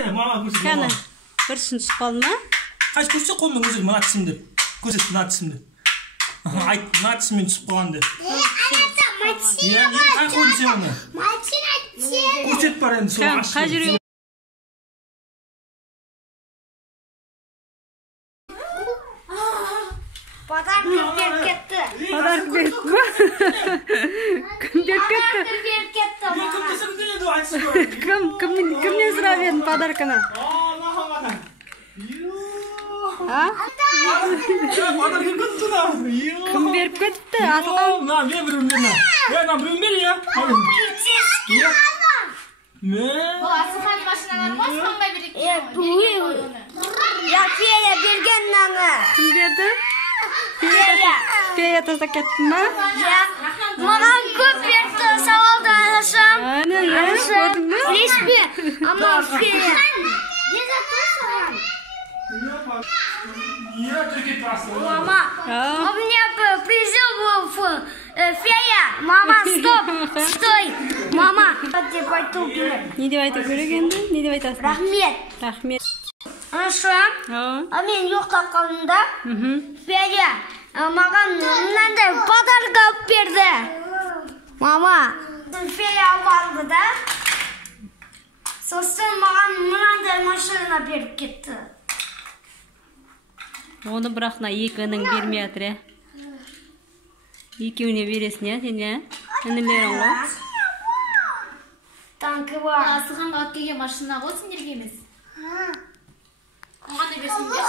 Көрсетсene, mama көрсет. Кәне, біршін түсіп қалды ма? Қаш көрсет қолмен көрсет, мына тісімді. Көрсет, мына тісімді. Айт, мына тісіммен түсіп қалған деп. Қай қойды сен оны? Көрсет бар енді, сол ашып. Қай жүрегі? Подарка беріп кетті. Подарка беріп ма? Кім беріп кетті? Кімнен сұрап едің подарканы? Кім беріп кетті? Атылған? Мен біреуін бермін. Біреуін бер, я. Асылхан машиналар ма? Асылханға берек. Я Фея берген наңы. Кім берді? Фея тастап кетті ма? Маған көп берді сауалды анашым. Ана, көрдің бе? Леспе, ама Фея. Мама, у меня призыв был Фея. Мама, стоп, стой. Мама, деп айту керек. Не деп айту керек енді? Не деп айтасың? Рахмет. Рахмет. Анашым, мен жоқта қалдымда Фея маған мынандай подарка алып берді. Мама, Фея алды да. Сосын маған мынандай машина беріп кетті. Оны бірақна екінің бермей атыр, ә? Екеуіне бересің, ә, сен, ә? Інілерің ғой? Танкі бар. Асылханға алып келген машина ғой, сендерге емес. Оған да берсіңдер.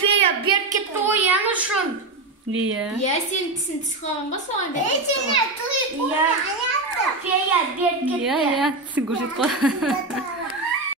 Фея беріп кетті ғой, анашым. Иә. Иә, сен тісін түсіп қалған ғой, соған беріп кетті. Фея беріп кетті. Иә, тісін көрсет қой.